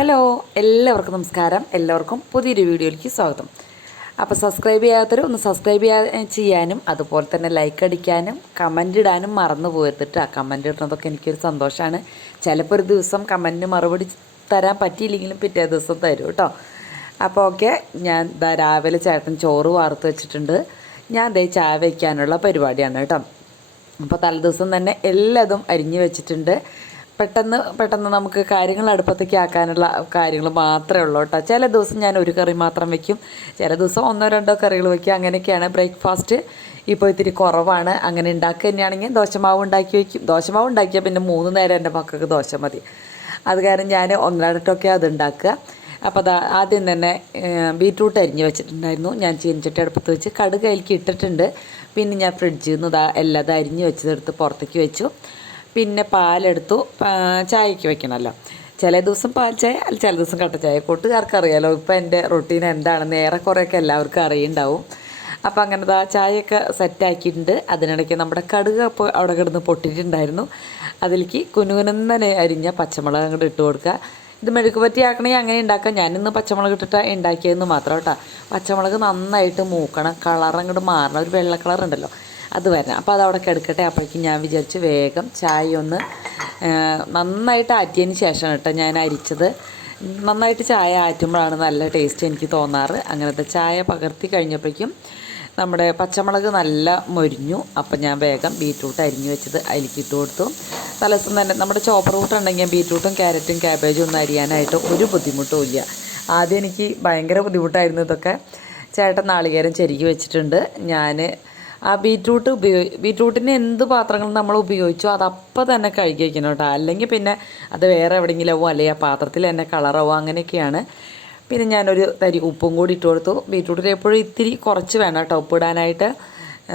Hello, എല്ലാവർക്കും നമസ്കാരം. എല്ലാവർക്കും പുതിയൊരു വീഡിയോയിലേക്ക് സ്വാഗതം. അപ്പോൾ സബ്സ്ക്രൈബ് ചെയ്യാത്തവർ ഒന്ന് സബ്സ്ക്രൈബ് ചെയ്യാനും അതുപോലെ തന്നെ ലൈക്ക് അടിക്കാനും കമൻ്റ് ഇടാനും മറന്നു പോയിട്ട് ആ കമൻ്റ് ഇടുന്നതൊക്കെ എനിക്കൊരു സന്തോഷമാണ്. ചിലപ്പോൾ ഒരു ദിവസം കമൻറ്റിന് മറുപടി തരാൻ പറ്റിയില്ലെങ്കിലും പിറ്റേ ദിവസം തരും കേട്ടോ. അപ്പോൾ ഓക്കെ, ഞാൻ രാവിലെ ചേട്ടൻ ചോറ് വാർത്ത് വെച്ചിട്ടുണ്ട്. ഞാൻ ചായ വയ്ക്കാനുള്ള പരിപാടിയാണ് കേട്ടോ. അപ്പോൾ തലേദിവസം തന്നെ എല്ലാതും അരിഞ്ഞു വെച്ചിട്ടുണ്ട്. പെട്ടെന്ന് നമുക്ക് കാര്യങ്ങൾ അടുപ്പത്തേക്ക് ആക്കാനുള്ള കാര്യങ്ങൾ മാത്രമേ ഉള്ളൂ കേട്ടോ. ചില ദിവസം ഞാൻ ഒരു കറി മാത്രം വയ്ക്കും, ചില ദിവസം ഒന്നോ രണ്ടോ കറികൾ വയ്ക്കും. അങ്ങനെയൊക്കെയാണ്. ബ്രേക്ക്ഫാസ്റ്റ് ഇപ്പോൾ ഇത്തിരി കുറവാണ്. അങ്ങനെ ഉണ്ടാക്കുക തന്നെയാണെങ്കിൽ ദോശമാവ് ഉണ്ടാക്കി വയ്ക്കും. ദോശമാവ് ഉണ്ടാക്കിയാൽ പിന്നെ 3 നേരം എൻ്റെ മക്കൾക്ക് ദോശ മതി. അത് കാരണം ഞാൻ ഒന്നരട്ടൊക്കെ അത് ഉണ്ടാക്കുക. അപ്പോൾ അത് ആദ്യം തന്നെ ബീറ്റ്റൂട്ട് അരിഞ്ഞ് വെച്ചിട്ടുണ്ടായിരുന്നു. ഞാൻ ചീനച്ചട്ടി അടുപ്പത്ത് വെച്ച് കടുക് അതിലേക്ക് ഇട്ടിട്ടുണ്ട്. പിന്നെ ഞാൻ ഫ്രിഡ്ജിൽ നിന്ന് എല്ലാം അരിഞ്ഞ് വെച്ചതെടുത്ത് പുറത്തേക്ക് വെച്ചു. പിന്നെ പാലെടുത്തു. ചായക്ക് വെക്കണമല്ലോ. ചില ദിവസം പാൽ ചായ, ചില ദിവസം കട്ട ചായ. കൂട്ടുകാർക്ക് അറിയാമല്ലോ ഇപ്പോൾ എൻ്റെ റൊട്ടീൻ എന്താണെന്ന് ഏറെക്കുറെയൊക്കെ എല്ലാവർക്കും അറിയുണ്ടാവും. അപ്പോൾ അങ്ങനെ ചായയൊക്കെ സെറ്റാക്കിയിട്ടുണ്ട്. അതിനിടയ്ക്ക് നമ്മുടെ കടുക് അപ്പോൾ അവിടെ കിടന്ന് പൊട്ടിയിട്ടുണ്ടായിരുന്നു. അതിലേക്ക് കുനുകുനന്നെ അരിഞ്ഞ പച്ചമുളക് അങ്ങോട്ട് ഇട്ട് കൊടുക്കുക. ഇത് മെഴുക്ക് പറ്റിയാക്കണമെങ്കിൽ അങ്ങനെ ഉണ്ടാക്കാം. ഞാനിന്ന് പച്ചമുളക് ഇട്ടിട്ട് ഉണ്ടാക്കിയതെന്ന് മാത്രം കേട്ടോ. പച്ചമുളക് നന്നായിട്ട് മൂക്കണം, കളർ അങ്ങോട്ട് മാറണം, ഒരു വെള്ള കളർ ഉണ്ടല്ലോ അത് വരണം. അപ്പോൾ അതവിടെ കിടക്കട്ടെ. അപ്പോഴേക്കും ഞാൻ വിചാരിച്ചു വേഗം ചായ ഒന്ന് നന്നായിട്ട് ആറ്റിയതിന് ശേഷം കേട്ടോ ഞാൻ അരിച്ചത്. നന്നായിട്ട് ചായ ആറ്റുമ്പോഴാണ് നല്ല ടേസ്റ്റ് എനിക്ക് തോന്നാറ്. അങ്ങനത്തെ ചായ പകർത്തി കഴിഞ്ഞപ്പോഴേക്കും നമ്മുടെ പച്ചമുളക് നല്ല മൊരിഞ്ഞു. അപ്പം ഞാൻ വേഗം ബീറ്റ്റൂട്ട് അരിഞ്ഞു വെച്ചത് അതിലേക്ക് ഇട്ട് കൊടുത്തു. തലേദിവസം തന്നെ നമ്മുടെ ചോപ്പർ റൂട്ട് ഉണ്ടെങ്കിൽ ബീറ്റ്റൂട്ടും ക്യാരറ്റും ക്യാബേജും ഒന്നും അരിയാനായിട്ട് ഒരു ബുദ്ധിമുട്ടും ഇല്ല. ആദ്യം എനിക്ക് ഭയങ്കര ബുദ്ധിമുട്ടായിരുന്നു ഇതൊക്കെ. ചേട്ടൻ നാളികേരം ചെരുകി വെച്ചിട്ടുണ്ട്. ഞാൻ ആ ബീറ്റ്റൂട്ടിന് എന്ത് പാത്രങ്ങൾ നമ്മൾ ഉപയോഗിച്ചോ അതപ്പോൾ തന്നെ കഴുകി വയ്ക്കണം കേട്ടോ. അല്ലെങ്കിൽ പിന്നെ അത് വേറെ എവിടെയെങ്കിലും ആവും, അല്ലെങ്കിൽ ആ പാത്രത്തിൽ തന്നെ കളറാവും. അങ്ങനെയൊക്കെയാണ്. പിന്നെ ഞാനൊരു തരി ഉപ്പും കൂടി ഇട്ട് കൊടുത്തു. ബീറ്റ്റൂട്ടിൽ എപ്പോഴും ഇത്തിരി കുറച്ച് വേണം കേട്ടോ ഉപ്പിടാനായിട്ട്.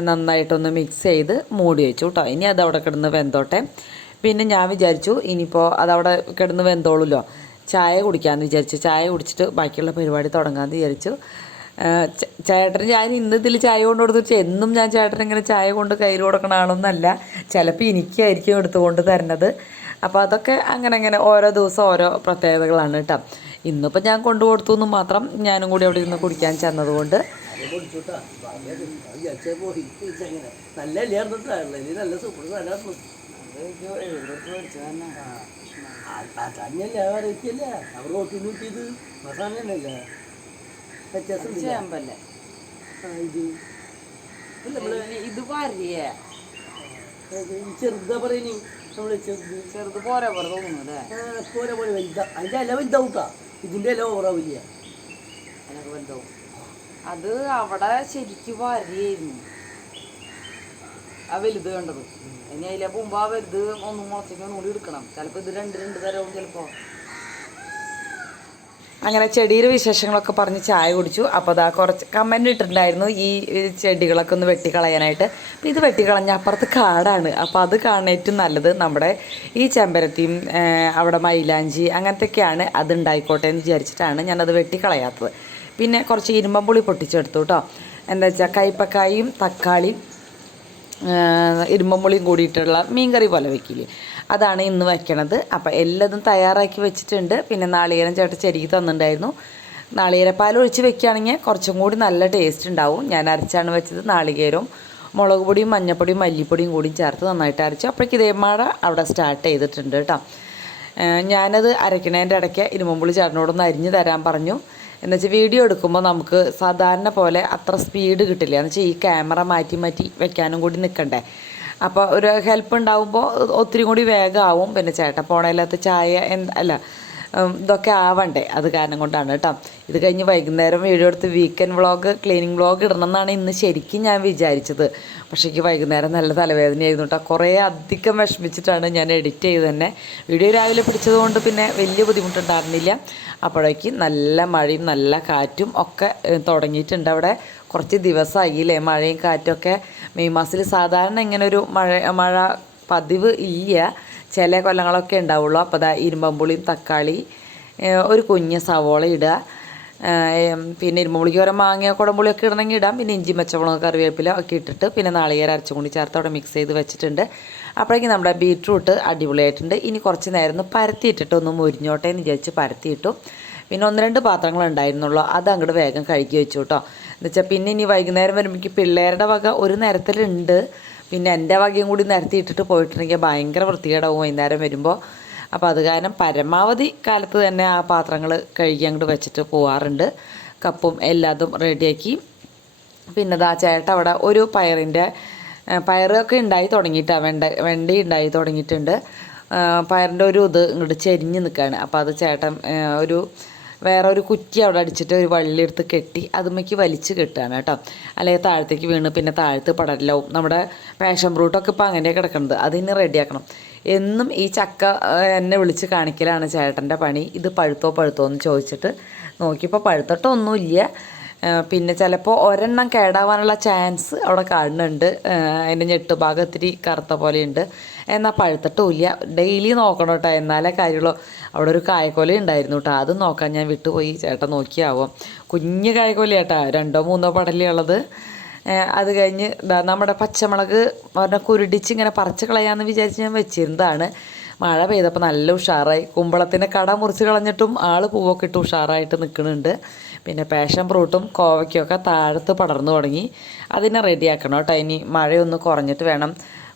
നന്നായിട്ടൊന്ന് മിക്സ് ചെയ്ത് മൂടി വെച്ചു കേട്ടോ. ഇനി അതവിടെ കിടന്ന് വെന്തോട്ടെ. പിന്നെ ഞാൻ വിചാരിച്ചു ഇനിയിപ്പോൾ അതവിടെ കിടന്ന് വെന്തോളുമല്ലോ, ചായ കുടിക്കാമെന്ന് വിചാരിച്ചു. ചായ കുടിച്ചിട്ട് ബാക്കിയുള്ള പരിപാടി തുടങ്ങാമെന്ന് വിചാരിച്ചു. ചേട്ടന് ഞാൻ ഇതിൽ ചായ കൊണ്ട് കൊടുത്തു. എന്നും ഞാൻ ചേട്ടൻ ഇങ്ങനെ ചായ കൊണ്ട് കയ്യിൽ കൊടുക്കണ ആളൊന്നല്ല. ചിലപ്പോൾ എനിക്കായിരിക്കും എടുത്തുകൊണ്ട് തരുന്നത്. അപ്പോൾ അതൊക്കെ അങ്ങനെ ഓരോ ദിവസം ഓരോ പ്രത്യേകതകളാണ് കേട്ടോ. ഇന്നിപ്പോൾ ഞാൻ കൊണ്ടു കൊടുത്തു എന്ന് മാത്രം. ഞാനും കൂടി അവിടെ ഇരുന്ന് കുടിക്കാൻ ചെന്നതുകൊണ്ട് ഇത് വരിയേ ചെറുതാ പറയുന്നു. ചെറുത് പോരാ പോലെ തോന്നുന്നു. പോരെ പോലെ വലുതാ. അതിൻ്റെ ഇല വലുതാവൂട്ടാ, ഇതിൻ്റെ ഇല ഓറാവില്ല. അതിനൊക്കെ വലുതാവും. അത് അവിടെ ശരിക്കും വരിയായിരുന്നു ആ വലുത് കണ്ടത്. ഇനി അതിലെ പോകുമ്പോൾ ആ വലുത് ഒന്നും മുളച്ചേക്ക് ഒന്നുകൂടി എടുക്കണം. ചിലപ്പോൾ ഇത് രണ്ട് തരവും ചിലപ്പോൾ. അങ്ങനെ ചെടിയുടെ വിശേഷങ്ങളൊക്കെ പറഞ്ഞ് ചായ കുടിച്ചു. അപ്പോൾ അതാ കുറച്ച് കമൻറ്റ് ഇട്ടിട്ടുണ്ടായിരുന്നു ഈ ചെടികളൊക്കെ ഒന്ന് വെട്ടിക്കളയാനായിട്ട്. അപ്പോൾ ഇത് വെട്ടിക്കളഞ്ഞ അപ്പുറത്ത് കാടാണ്. അപ്പോൾ അത് കാണാൻ ഏറ്റവും നല്ലത് നമ്മുടെ ഈ ചെമ്പരത്തിയും അവിടെ മൈലാഞ്ചി അങ്ങനത്തെയൊക്കെയാണ്. അത് ഉണ്ടായിക്കോട്ടെ എന്ന് വിചാരിച്ചിട്ടാണ് ഞാനത് വെട്ടിക്കളയാത്തത്. പിന്നെ കുറച്ച് ഇരുമ്പമ്പുളി പൊട്ടിച്ചെടുത്തു കേട്ടോ. എന്താ വെച്ചാൽ കയ്പക്കായും തക്കാളിയും ഇരുമ്പമ്പുളിയും കൂടിയിട്ടുള്ള മീൻകറി പോലെ വെക്കില്ലേ, അതാണ് ഇന്ന് വയ്ക്കണത്. അപ്പോൾ എല്ലാതും തയ്യാറാക്കി വെച്ചിട്ടുണ്ട്. പിന്നെ നാളികേരം ചേട്ടൻ ചെരുകി തന്നിട്ടുണ്ടായിരുന്നു. നാളികേരപ്പാൽ ഒഴിച്ച് വെക്കുകയാണെങ്കിൽ കുറച്ചും കൂടി നല്ല ടേസ്റ്റ് ഉണ്ടാവും. ഞാൻ അരച്ചാണ് വെച്ചത്. നാളികേരവും മുളക് പൊടിയും മഞ്ഞൾപ്പൊടിയും മല്ലിപ്പൊടിയും കൂടി ചേർത്ത് നന്നായിട്ട് അരച്ചു. അപ്പോഴേക്ക് ഇതേ മഴ അവിടെ സ്റ്റാർട്ട് ചെയ്തിട്ടുണ്ട് കേട്ടോ. ഞാനത് അരക്കണേൻ്റെ ഇടയ്ക്ക് ഇരുമ്പുളി ചേട്ടനോടൊന്ന് അരിഞ്ഞ് തരാൻ പറഞ്ഞു. എന്നുവെച്ചാൽ വീഡിയോ എടുക്കുമ്പോൾ നമുക്ക് സാധാരണ പോലെ അത്ര സ്പീഡ് കിട്ടില്ല. എന്നുവെച്ചാൽ ഈ ക്യാമറ മാറ്റി വെക്കാനും കൂടി നിൽക്കണ്ടേ. അപ്പോൾ ഒരു ഹെൽപ്പ് ഉണ്ടാകുമ്പോൾ ഒത്തിരി കൂടി വേഗമാവും. പിന്നെ ചേട്ടൻ പോണേലത്ത് ചായ ഇതൊക്കെ ആവണ്ടേ, അത് കാരണം കൊണ്ടാണ് കേട്ടോ. ഇത് കഴിഞ്ഞ് വൈകുന്നേരം വീഡിയോ എടുത്ത് വീക്കെൻഡ് വ്ളോഗ് ക്ലീനിങ് വ്ളോഗ് ഇടണം എന്നാണ് ഇന്ന് ശരിക്കും ഞാൻ വിചാരിച്ചത്. പക്ഷേ എനിക്ക് വൈകുന്നേരം നല്ല തലവേദനയായിരുന്നു കേട്ടോ. കുറേ അധികം വിഷമിച്ചിട്ടാണ് ഞാൻ എഡിറ്റ് ചെയ്ത് തന്നെ. വീഡിയോ രാവിലെ പിടിച്ചതുകൊണ്ട് പിന്നെ വലിയ ബുദ്ധിമുട്ടുണ്ടായിരുന്നില്ല. അപ്പോഴേക്ക് നല്ല മഴയും നല്ല കാറ്റും ഒക്കെ തുടങ്ങിയിട്ടുണ്ട്. അവിടെ കുറച്ച് ദിവസമായില്ലേ മഴയും കാറ്റൊക്കെ. മെയ് മാസത്തിൽ സാധാരണ ഇങ്ങനൊരു മഴ പതിവ് ഇല്ല. ചില കൊല്ലങ്ങളൊക്കെ ഉണ്ടാവുള്ളൂ. അപ്പോൾ അതാ ഇരുമ്പമ്പുളിയും തക്കാളി ഒരു കുഞ്ഞ് സവോള ഇടുക. പിന്നെ ഇരുമ്പുളിക്ക് ഓരോ മാങ്ങയോ കുടംപുളിയൊക്കെ ഇടണമെങ്കിൽ ഇടാം. പിന്നെ ഇഞ്ചി പച്ചമുളക് കറിവേപ്പില ഒക്കെ ഇട്ടിട്ട് പിന്നെ നാളികേരം അരച്ചും കൂടി ചേർത്ത് അവിടെ മിക്സ് ചെയ്ത് വെച്ചിട്ടുണ്ട്. അപ്പോഴേക്കും നമ്മുടെ ബീറ്റ്റൂട്ട് അടിപൊളിയായിട്ടുണ്ട്. ഇനി കുറച്ച് നേരം ഒന്ന് പരത്തിയിട്ടിട്ട് ഒന്ന് മുരിഞ്ഞോട്ടെ എന്ന് വിചാരിച്ച് പരത്തിയിട്ടു. പിന്നെ 1-2 പാത്രങ്ങൾ ഉണ്ടായിരുന്നുള്ളൂ, അത് അങ്ങോട്ട് വേഗം കഴുകി വെച്ചു കേട്ടോ. എന്നുവെച്ചാൽ പിന്നെ ഇനി വൈകുന്നേരം വരുമ്പോഴേക്ക് പിള്ളേരുടെ വക ഒരു നിരത്തിലുണ്ട്, പിന്നെ എൻ്റെ വകയും കൂടി നിരത്തിയിട്ടിട്ട് പോയിട്ടുണ്ടെങ്കിൽ ഭയങ്കര വൃത്തികേടാവും വൈകുന്നേരം വരുമ്പോൾ. അപ്പോൾ അത് കാരണം പരമാവധി കാലത്ത് തന്നെ ആ പാത്രങ്ങൾ കഴുകി അങ്ങോട്ട് വെച്ചിട്ട് പോവാറുണ്ട്. കപ്പും എല്ലാതും റെഡിയാക്കി. പിന്നെ ദാ ചേട്ടൻ അവിടെ ഒരു പയറൊക്കെ ഉണ്ടായി തുടങ്ങിയിട്ടാണ്, വെണ്ട ഉണ്ടായി തുടങ്ങിയിട്ടുണ്ട്. പയറിൻ്റെ ഒരു ഇത് ഇങ്ങോട്ട് ചെരിഞ്ഞ് നിൽക്കുകയാണ്. അപ്പോൾ അത് ചേട്ടൻ വേറെ ഒരു കുറ്റി അവിടെ അടിച്ചിട്ട് ഒരു വള്ളി എടുത്ത് കെട്ടി അതുമ്മയ്ക്ക് വലിച്ച് കെട്ടുകയാണ് കേട്ടോ. അല്ലെങ്കിൽ താഴത്തേക്ക് വീണ് പിന്നെ താഴത്ത് പടലാവും. നമ്മുടെ പാഷൻ ഫ്രൂട്ടൊക്കെ ഇപ്പോൾ അങ്ങനെ കിടക്കുന്നത്, അതിന് റെഡിയാക്കണം. എന്നും ഈ ചക്ക എന്നെ വിളിച്ച് കാണിക്കലാണ് ചേട്ടൻ്റെ പണി. ഇത് പഴുത്തോ എന്ന് ചോദിച്ചിട്ട് നോക്കിയപ്പോൾ പഴുത്തിട്ടൊന്നുമില്ല. പിന്നെ ചിലപ്പോൾ ഒരെണ്ണം കേടാവാനുള്ള ചാൻസ് അവിടെ കാണുന്നുണ്ട്. അതിൻ്റെ ഞെട്ടുഭാഗം ഇത്തിരി കറുത്ത പോലെയുണ്ട്, എന്നാൽ പഴുത്തിട്ടുമില്ല. ഡെയിലി നോക്കണം കേട്ടോ, എന്നാലേ കാര്യമുള്ളൂ. അവിടെ ഒരു കായക്കൊല ഉണ്ടായിരുന്നു കേട്ടോ, അത് നോക്കാൻ ഞാൻ വിട്ടുപോയി. ചേട്ടൻ നോക്കിയാവും. കുഞ്ഞ് കായക്കൊല കേട്ടോ, 2-3 പടലുള്ളത്. അത് കഴിഞ്ഞ് നമ്മുടെ പച്ചമുളക് പറഞ്ഞാൽ കുരുടിച്ച് ഇങ്ങനെ പറിച്ച് കളയാമെന്ന് വിചാരിച്ച് ഞാൻ വെച്ചിരുന്നതാണ്. മഴ പെയ്തപ്പോൾ നല്ല ഉഷാറായി. കുമ്പളത്തിൻ്റെ കട മുറിച്ച് കളഞ്ഞിട്ടും ആൾ പൂവൊക്കെ ഇട്ട് ഉഷാറായിട്ട് നിൽക്കുന്നുണ്ട്. പിന്നെ പാഷൻ ഫ്രൂട്ടും കോവയ്ക്കൊക്കെ താഴത്ത് പടർന്നു തുടങ്ങി. അതിനെ റെഡിയാക്കണം കേട്ടോ. ഇനി മഴയൊന്ന് കുറഞ്ഞിട്ട് വേണം.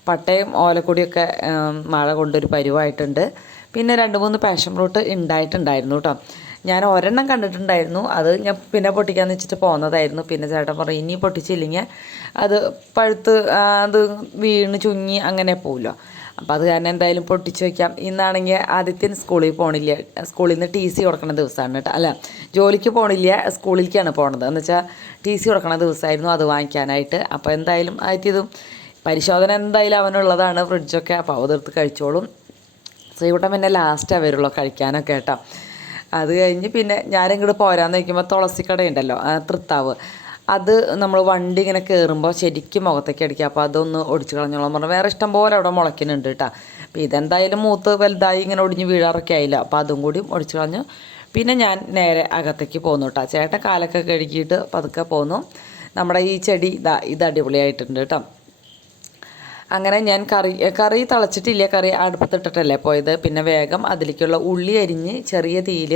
പട്ടയും ഓലക്കൊടിയൊക്കെ മഴ കൊണ്ടൊരു പരുവായിട്ടുണ്ട്. പിന്നെ 2-3 പാഷൻ ഫ്രൂട്ട് ഉണ്ടായിട്ടുണ്ടായിരുന്നു കേട്ടോ. ഞാൻ ഒരെണ്ണം കണ്ടിട്ടുണ്ടായിരുന്നു, അത് ഞാൻ പിന്നെ പൊട്ടിക്കാന്ന് വെച്ചിട്ട് പോകുന്നതായിരുന്നു. പിന്നെ ചേട്ടൻ പറഞ്ഞു ഇനി പൊട്ടിച്ചില്ലെങ്കിൽ അത് പഴുത്ത് അത് വീണ് ചുങ്ങി അങ്ങനെ പോവുമല്ലോ. അപ്പോൾ അത് കാരണം എന്തായാലും പൊട്ടിച്ച് വയ്ക്കാം. ഇന്നാണെങ്കിൽ ആദിത്യൻ സ്കൂളിൽ പോകണില്ല, സ്കൂളിൽ നിന്ന് TC കൊടുക്കുന്ന ദിവസമാണ് കേട്ടോ. അല്ല, ജോലിക്ക് പോകണില്ല, സ്കൂളിലേക്കാണ് പോണത്. എന്ന് വെച്ചാൽ TC കൊടുക്കുന്ന ദിവസമായിരുന്നു, അത് വാങ്ങിക്കാനായിട്ട്. അപ്പോൾ എന്തായാലും ആദ്യത്തേതും പരിശോധന എന്തായാലും അവനുള്ളതാണ്, ഫ്രിഡ്ജൊക്കെ. അപ്പോൾ അതെടുത്ത് കഴിച്ചോളും. ശ്രീകുട്ടൻ പിന്നെ ലാസ്റ്റാണ് വരുള്ളൂ കഴിക്കാനൊക്കെ കേട്ടോ. അത് കഴിഞ്ഞ് പിന്നെ ഞാനിങ്ങോട്ട് പോരാന്ന് വയ്ക്കുമ്പോൾ തുളസിക്കടയുണ്ടല്ലോ, തൃത്താവ്, അത് നമ്മൾ വണ്ടി ഇങ്ങനെ കയറുമ്പോൾ ശരിക്കും മുഖത്തേക്ക് അടിക്കുക. അപ്പോൾ അതൊന്ന് ഒടിച്ച് കളഞ്ഞോളാം പറഞ്ഞു. വേറെ ഇഷ്ടം പോലെ അവിടെ മുളയ്ക്കുന്നുണ്ട് കേട്ടോ. അപ്പോൾ ഇതെന്തായാലും മൂത്ത് വലുതായി ഇങ്ങനെ ഒടിഞ്ഞ് വീഴാറൊക്കെ ആയില്ല. അപ്പോൾ അതും കൂടി ഒടിച്ച് കളഞ്ഞു. പിന്നെ ഞാൻ നേരെ അകത്തേക്ക് പോന്നു കേട്ടോ. ചേട്ടൻ കാലൊക്കെ കഴുകിയിട്ട് പതുക്കെ പോന്നു. നമ്മുടെ ഈ ചെടി ഇത് അടിപൊളിയായിട്ടുണ്ട് കേട്ടോ. അങ്ങനെ ഞാൻ കറി തിളച്ചിട്ടില്ല, കറി അടുപ്പത്തിട്ടിട്ടല്ലേ പോയത്. പിന്നെ വേഗം അതിലേക്കുള്ള ഉള്ളി അരിഞ്ഞ് ചെറിയ തീയിൽ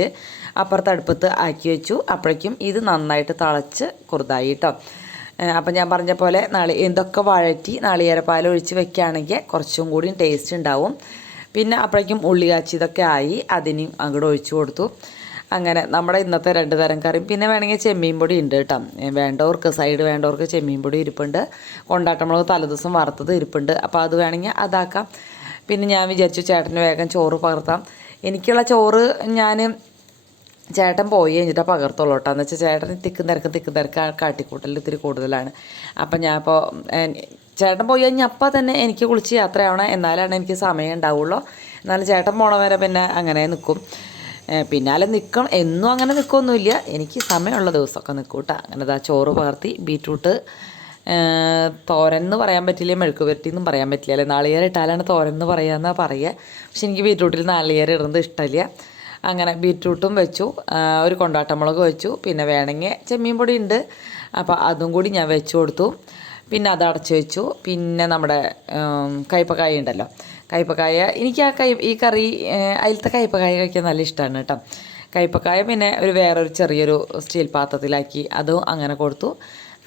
അപ്പുറത്ത് അടുപ്പത്ത് ആക്കി വെച്ചു. അപ്പോഴേക്കും ഇത് നന്നായിട്ട് തിളച്ച് കുറുതായി കേട്ടോ. അപ്പം ഞാൻ പറഞ്ഞ പോലെ ഇതൊക്കെ വഴറ്റി നാളികേരപ്പാൽ ഒഴിച്ച് വെക്കുകയാണെങ്കിൽ കുറച്ചും കൂടി ടേസ്റ്റ് ഉണ്ടാവും. പിന്നെ അപ്പോഴേക്കും ഉള്ളി കാച്ചിയതൊക്കെ ആയി, അതിനും അങ്ങോട്ട് ഒഴിച്ചു കൊടുത്തു. അങ്ങനെ നമ്മുടെ ഇന്നത്തെ 2 തരം കറിയും. പിന്നെ വേണമെങ്കിൽ ചെമ്മീൻ പൊടി ഉണ്ട് കേട്ടോ, സൈഡ് വേണ്ടവർക്ക് ചെമ്മീൻ പൊടി ഇരിപ്പുണ്ട്. കൊണ്ടാട്ടമുളക് തലേദിവസം വറുത്തത് ഇരിപ്പുണ്ട്, അപ്പോൾ അത് വേണമെങ്കിൽ അതാക്കാം. പിന്നെ ഞാൻ വിചാരിച്ചു ചേട്ടന് വേഗം ചോറ് പകർത്താം. എനിക്കുള്ള ചോറ് ഞാൻ ചേട്ടൻ പോയി കഴിഞ്ഞിട്ടാണ് പകർത്തുള്ളൂ കേട്ടോ. എന്ന് വെച്ചാൽ ചേട്ടൻ തിക്കും തിരക്ക് കാട്ടിക്കൂട്ടൽ ഇത്തിരി കൂടുതലാണ്. അപ്പം ഞാൻ ഇപ്പോൾ ചേട്ടൻ പോയി കഴിഞ്ഞാൽ അപ്പം തന്നെ എനിക്ക് കുളിച്ച് യാത്രയാവണം, എന്നാലാണ് എനിക്ക് സമയം ഉണ്ടാവുള്ളൂ. എന്നാലും ചേട്ടൻ പോണ വരെ പിന്നെ അങ്ങനെ നിൽക്കും. പിന്നാലെ നിൽക്കണം, എന്നും അങ്ങനെ നിൽക്കൊന്നുമില്ല, എനിക്ക് സമയമുള്ള ദിവസമൊക്കെ നിൽക്കും കേട്ടോ. അങ്ങനെ ചോറ് പകർത്തി. ബീറ്റ്റൂട്ട് തോരൻ എന്ന് പറയാൻ പറ്റില്ല, മെഴുക്ക് പുരട്ടി എന്നും പറയാൻ പറ്റില്ല. അല്ലെ, നാളികേരം ഇട്ടാലാണ് തോരൻ എന്ന് പറയാമെന്നാണ് പറയുക. പക്ഷെ എനിക്ക് ബീറ്റ്റൂട്ടിൽ നാളികേരം ഇടുന്നത് ഇഷ്ടമില്ല. അങ്ങനെ ബീറ്റ്റൂട്ടും വെച്ചു, ഒരു കൊണ്ടാട്ടമുളക് വെച്ചു. പിന്നെ വേണമെങ്കിൽ ചെമ്മീൻ പൊടി ഉണ്ട്, അപ്പോൾ അതും കൂടി ഞാൻ വെച്ച് കൊടുത്തു. പിന്നെ അത് അടച്ച് വെച്ചു. പിന്നെ നമ്മുടെ കയ്പക്കായ ഉണ്ടല്ലോ, കയ്പക്കായ, എനിക്ക് ഈ കറി അതിലത്തെ കയ്പക്കായ കഴിക്കാൻ നല്ല ഇഷ്ടമാണ് കേട്ടോ. കയ്പക്കായ പിന്നെ വേറൊരു ചെറിയൊരു സ്റ്റീൽ പാത്രത്തിലാക്കി അതും അങ്ങനെ കൊടുത്തു.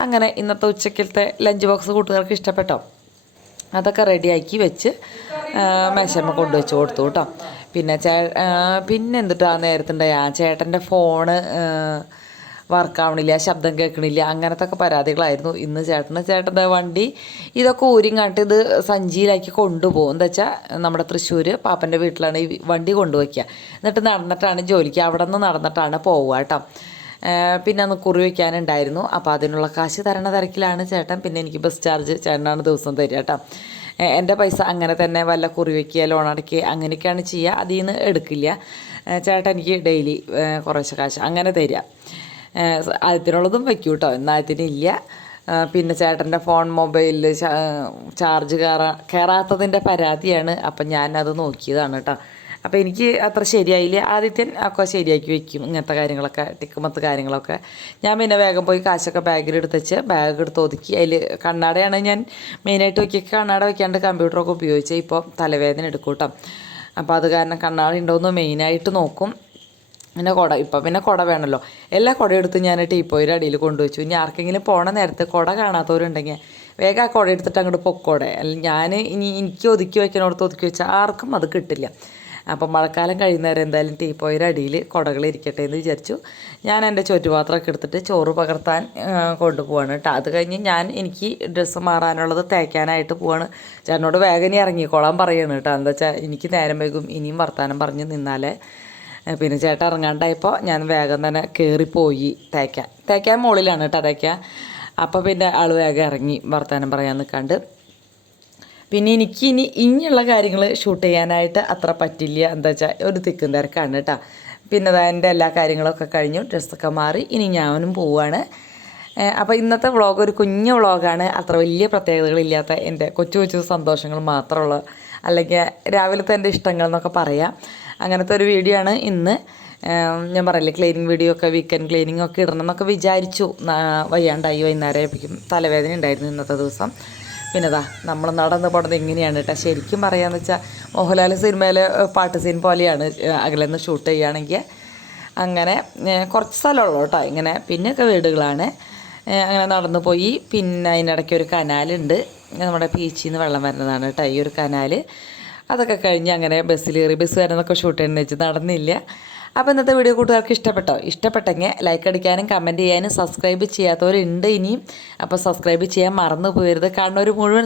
അങ്ങനെ ഇന്നത്തെ ഉച്ചക്കലത്തെ ലഞ്ച് ബോക്സ് കൂട്ടുകാർക്ക് ഇഷ്ടപ്പെട്ടോ? അതൊക്കെ റെഡിയാക്കി വെച്ച് മേശമ്മ കൊണ്ടുവച്ച് കൊടുത്തു കേട്ടോ. പിന്നെ എന്തിട്ടാ നേരത്തുണ്ടായി, ചേട്ടൻ്റെ ഫോണ് വർക്കാവണില്ല, ശബ്ദം കേൾക്കണില്ല, അങ്ങനത്തെ ഒക്കെ പരാതികളായിരുന്നു ഇന്ന്. ചേട്ടൻ്റെ വണ്ടി ഇതൊക്കെ ഊരിങ്ങാട്ട് ഇത് സഞ്ചിയിലാക്കി കൊണ്ടുപോകും. എന്താ വെച്ചാൽ നമ്മുടെ തൃശ്ശൂർ പാപ്പൻ്റെ വീട്ടിലാണ് ഈ വണ്ടി കൊണ്ടുവയ്ക്കുക. എന്നിട്ട് നടന്നിട്ടാണ് ജോലിക്ക്, അവിടെ നിന്ന് നടന്നിട്ടാണ് പോവുക കേട്ടോ. പിന്നെ അന്ന് കുറി വയ്ക്കാനുണ്ടായിരുന്നു, അപ്പോൾ അതിനുള്ള കാശ് തരണ തിരക്കിലാണ് ചേട്ടൻ. പിന്നെ എനിക്ക് ബസ് ചാർജ് ചേട്ടനാണ് ദിവസം തരിക കേട്ടോ. എൻ്റെ പൈസ അങ്ങനെ തന്നെ വല്ല കുറി വയ്ക്കുക, ലോൺ അടയ്ക്കുക, അങ്ങനെയൊക്കെയാണ് ചെയ്യുക. അതിൽ നിന്ന് എടുക്കില്ല ചേട്ടൻ. എനിക്ക് ഡെയിലി കുറേശ്ശെ കാശ് അങ്ങനെ തരിക. ആദ്യത്തിനുള്ളതും വയ്ക്കും കേട്ടോ, എന്നാദ്യത്തിനില്ല. പിന്നെ ചേട്ടൻ്റെ മൊബൈലിൽ ചാർജ് കയറാത്തതിൻ്റെ പരാതിയാണ്. അപ്പം ഞാനത് നോക്കിയതാണ് കേട്ടോ. അപ്പോൾ എനിക്ക് അത്ര ശരിയായില്ല. ആദിത്യൻ ഒക്കെ ശരിയാക്കി വെക്കും ഇങ്ങനത്തെ കാര്യങ്ങളൊക്കെ, ടിക്കുമത്ത് കാര്യങ്ങളൊക്കെ. ഞാൻ പിന്നെ വേഗം പോയി കാശൊക്കെ ബാഗിലെടുത്ത് വെച്ച് ബാഗ് എടുത്ത് ഒതുക്കി. അതിൽ കണ്ണാടയാണ് ഞാൻ മെയിനായിട്ട് വയ്ക്കുക. കണ്ണാട വയ്ക്കാണ്ട് കമ്പ്യൂട്ടറൊക്കെ ഉപയോഗിച്ച് ഇപ്പോൾ തലവേദന എടുക്കും കേട്ടോ. അപ്പോൾ അത് കാരണം കണ്ണാട ഉണ്ടോയെന്ന് മെയിനായിട്ട് നോക്കും. പിന്നെ ഇപ്പം പിന്നെ കുട വേണമല്ലോ. എല്ലാ കുടയെടുത്ത് ഞാൻ ടീപ്പോയുടെ അടിയിൽ കൊണ്ടുവച്ചു. ഇനി ആർക്കെങ്കിലും പോണ നേരത്ത് കുട കാണാത്തവരുണ്ടെങ്കിൽ വേഗം ആ കുട എടുത്തിട്ട് അങ്ങോട്ട് പൊക്കോടെ. അല്ലെങ്കിൽ ഞാൻ എനിക്ക് ഒതുക്കി വയ്ക്കണോടത്ത് ഒതുക്കി വെച്ചാൽ ആർക്കും അത് കിട്ടില്ല. അപ്പം മഴക്കാലം കഴിയുന്നവരെ എന്തായാലും ടീപ്പോയുടെ അടിയിൽ കുടകൾ ഇരിക്കട്ടെ എന്ന് വിചാരിച്ചു. ഞാൻ എൻ്റെ ചോറ്റുപാത്രമൊക്കെ എടുത്തിട്ട് ചോറ് പകർത്താൻ കൊണ്ടുപോവാണ് കേട്ടോ. അത് കഴിഞ്ഞ് എനിക്ക് ഡ്രസ്സ് മാറാനുള്ളത് തേക്കാനായിട്ട് പോവാണ്. ചേട്ടനോട് വേഗം ഇനി ഇറങ്ങിക്കോളാൻ പറയുകയാണ് കേട്ടോ. എന്താ വെച്ചാൽ എനിക്ക് നേരം വൈകും ഇനിയും വർത്താനം പറഞ്ഞ് നിന്നാലേ. പിന്നെ ചേട്ടൻ ഇറങ്ങാണ്ടായപ്പോൾ ഞാൻ വേഗം തന്നെ കയറിപ്പോയി തേക്കാൻ മുകളിലാണ് കേട്ടോ തേക്കാൻ. അപ്പോൾ പിന്നെ ആൾ വേഗം ഇറങ്ങി വർത്താനം പറയാൻ നിൽക്കാണ്ട്. പിന്നെ എനിക്ക് ഇനിയുള്ള കാര്യങ്ങൾ ഷൂട്ട് ചെയ്യാനായിട്ട് അത്ര പറ്റില്ല. എന്താ വെച്ചാൽ ഒരു തിക്കും തിരക്കാണ് കേട്ടോ. പിന്നെ എൻ്റെ എല്ലാ കാര്യങ്ങളൊക്കെ കഴിഞ്ഞു, ഡ്രസ്സൊക്കെ മാറി ഇനി ഞാനും പോവുകയാണ്. അപ്പോൾ ഇന്നത്തെ വ്ളോഗ് ഒരു കുഞ്ഞു വ്ളോഗാണ്. അത്ര വലിയ പ്രത്യേകതകളില്ലാത്ത എൻ്റെ കൊച്ചു സന്തോഷങ്ങൾ മാത്രമുള്ള, അല്ലെങ്കിൽ രാവിലത്തെ എൻ്റെ ഇഷ്ടങ്ങൾ എന്നൊക്കെ പറയാം, അങ്ങനത്തെ ഒരു വീഡിയോ ആണ് ഇന്ന്. ഞാൻ പറയില്ലേ ക്ലീനിങ് വീഡിയോ ഒക്കെ വീക്കെൻഡ് ക്ലീനിങ് ഒക്കെ ഇടണം എന്നൊക്കെ വിചാരിച്ചു. വയ്യാണ്ടായി വൈകുന്നേരം ആയിരിക്കും, തലവേദന ഉണ്ടായിരുന്നു ഇന്നത്തെ ദിവസം. പിന്നെ നമ്മൾ നടന്ന് പോണത് എങ്ങനെയാണ് കേട്ടോ. ശരിക്കും പറയാമെന്ന് വെച്ചാൽ മോഹൻലാൽ സിനിമയിലെ പാട്ട് സീൻ പോലെയാണ് അകലെന്ന് ഷൂട്ട് ചെയ്യുകയാണെങ്കിൽ. അങ്ങനെ കുറച്ച് സ്ഥലമുള്ളൂ കേട്ടോ. ഇങ്ങനെ പിന്നെയൊക്കെ വീടുകളാണ്. അങ്ങനെ നടന്നു പോയി. പിന്നെ അതിനിടയ്ക്ക് ഒരു കനാലുണ്ട്, നമ്മുടെ പീച്ചിൽ നിന്ന് വെള്ളം വരുന്നതാണ് കേട്ടോ ഈ ഒരു കനാൽ. അതൊക്കെ കഴിഞ്ഞ് അങ്ങനെ ബസ്സിലേറി, ബസ് വരുന്നതൊക്കെ ഷൂട്ട് ചെയ്യുന്ന വെച്ച് നടന്നില്ല. അപ്പോൾ ഇന്നത്തെ വീഡിയോ കൂട്ടുകാർക്ക് ഇഷ്ടപ്പെട്ടെങ്കിൽ ലൈക്ക് അടിക്കാനും കമൻറ്റ് ചെയ്യാനും സബ്സ്ക്രൈബ് ചെയ്യാത്തവരുണ്ട് ഇനിയും. അപ്പോൾ സബ്സ്ക്രൈബ് ചെയ്യാൻ മറന്നു പോകരുത്. കാണുന്നവർ മുഴുവൻ